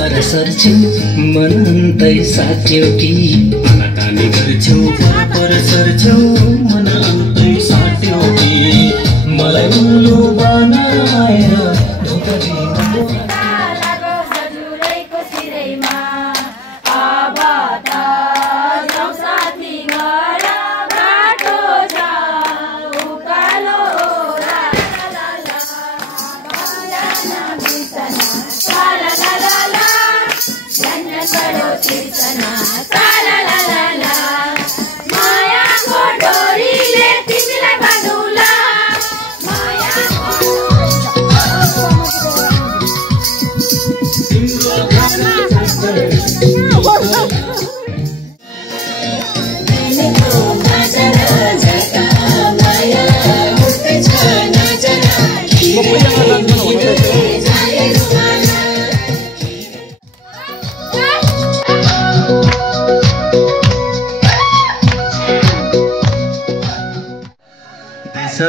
सरछौ मनन्तै साथ्यौ कि आनाकानी गर्छौ पर सरछौ मनन्तै साथ्यौ कि मलाई उल्लु बनाएर धोका दिन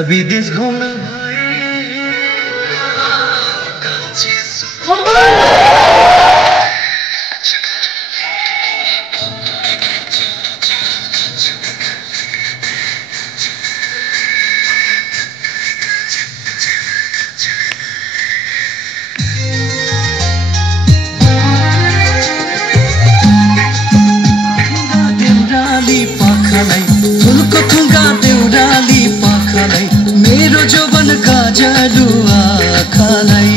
विदेश घुम्न देउराली पाखालाई फुलको थुङ्गा देउराली पाखालाई मेरो जोवन गाजलु आँखालाई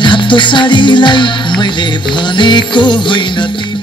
रातो साडीलाई मैले भनेको होइन